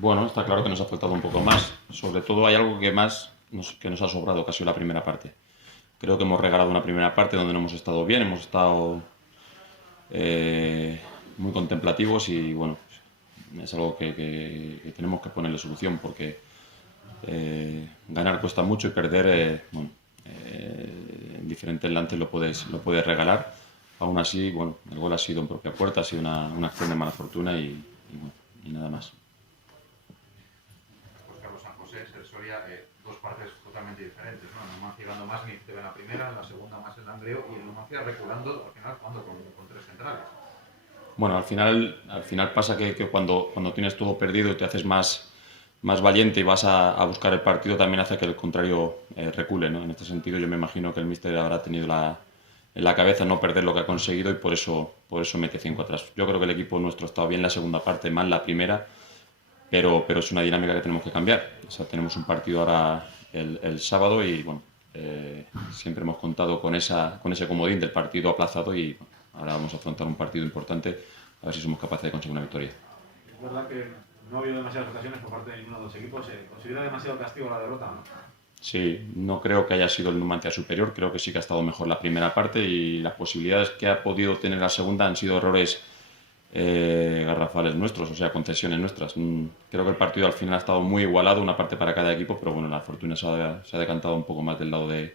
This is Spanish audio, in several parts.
Bueno, está claro que nos ha faltado un poco más. Sobre todo hay algo que nos ha sobrado, que ha sido la primera parte. Creo que hemos regalado una primera parte donde no hemos estado bien, hemos estado muy contemplativos y bueno, es algo que tenemos que ponerle solución porque ganar cuesta mucho y perder, en diferentes lances lo puedes regalar. Aún así, bueno, el gol ha sido en propia puerta, ha sido una acción de mala fortuna bueno, y nada más. Pues Carlos San José, Ser Soria, dos partes totalmente diferentes, ¿no? El Numancia ganando más ni en la primera, en la segunda más el Langreo y el Numancia reculando, al final jugando con tres centrales. Bueno, al final pasa que cuando tienes todo perdido y te haces más valiente y vas a buscar el partido, también hace que el contrario recule, ¿no? En este sentido, yo me imagino que el míster habrá tenido en la cabeza no perder lo que ha conseguido y por eso mete 5 atrás. Yo creo que el equipo nuestro ha estado bien la segunda parte, mal la primera, pero es una dinámica que tenemos que cambiar. O sea, tenemos un partido ahora el sábado y bueno, siempre hemos contado con ese comodín del partido aplazado y bueno, ahora vamos a afrontar un partido importante a ver si somos capaces de conseguir una victoria. Es verdad que no ha habido demasiadas ocasiones por parte de ninguno de los equipos. ¿Se considera demasiado castigo la derrota, no? Sí, no creo que haya sido el Numancia superior, creo que sí que ha estado mejor la primera parte y las posibilidades que ha podido tener la segunda han sido errores garrafales nuestros, o sea, concesiones nuestras. Creo que el partido al final ha estado muy igualado, una parte para cada equipo, pero bueno, la fortuna se ha decantado un poco más del lado del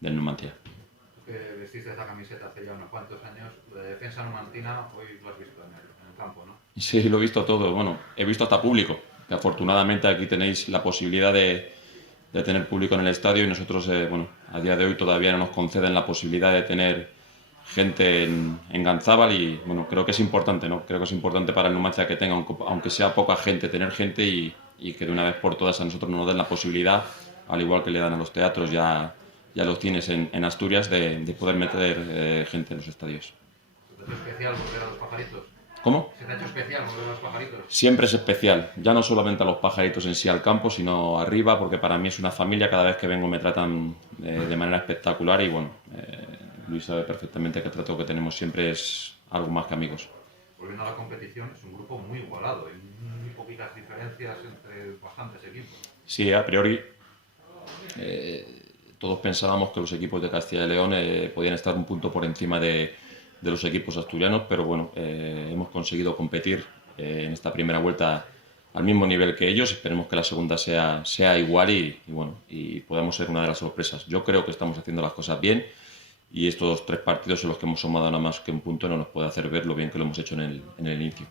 Numancia. Tú que vestiste esta camiseta hace ya unos cuantos años, la defensa numantina hoy lo has visto en el campo, ¿no? Sí, lo he visto todo. Bueno, he visto hasta público. Que afortunadamente aquí tenéis la posibilidad de tener público en el estadio y nosotros, bueno, a día de hoy todavía no nos conceden la posibilidad de tener gente en Ganzábal y bueno, creo que es importante, ¿no? Creo que es importante para el Numancia que tenga, aunque sea poca gente, tener gente y que de una vez por todas a nosotros nos den la posibilidad, al igual que le dan a los teatros, ya los tienes en Asturias, de poder meter gente en los estadios. ¿Se te ha hecho especial volver a los pajaritos? ¿Cómo? ¿Se te ha hecho especial volver a los pajaritos? Siempre es especial, ya no solamente a los pajaritos en sí al campo, sino arriba, porque para mí es una familia, cada vez que vengo me tratan de manera espectacular y bueno, Luis sabe perfectamente que el trato que tenemos siempre es algo más que amigos. Volviendo a la competición, es un grupo muy igualado, hay muy poquitas diferencias entre bastantes equipos. Sí, a priori todos pensábamos que los equipos de Castilla y León podían estar un punto por encima de los equipos asturianos, pero bueno, hemos conseguido competir en esta primera vuelta al mismo nivel que ellos. Esperemos que la segunda sea igual bueno, y podamos ser una de las sorpresas. Yo creo que estamos haciendo las cosas bien y estos 3 partidos en los que hemos sumado nada más que un punto no nos puede hacer ver lo bien que lo hemos hecho en el inicio.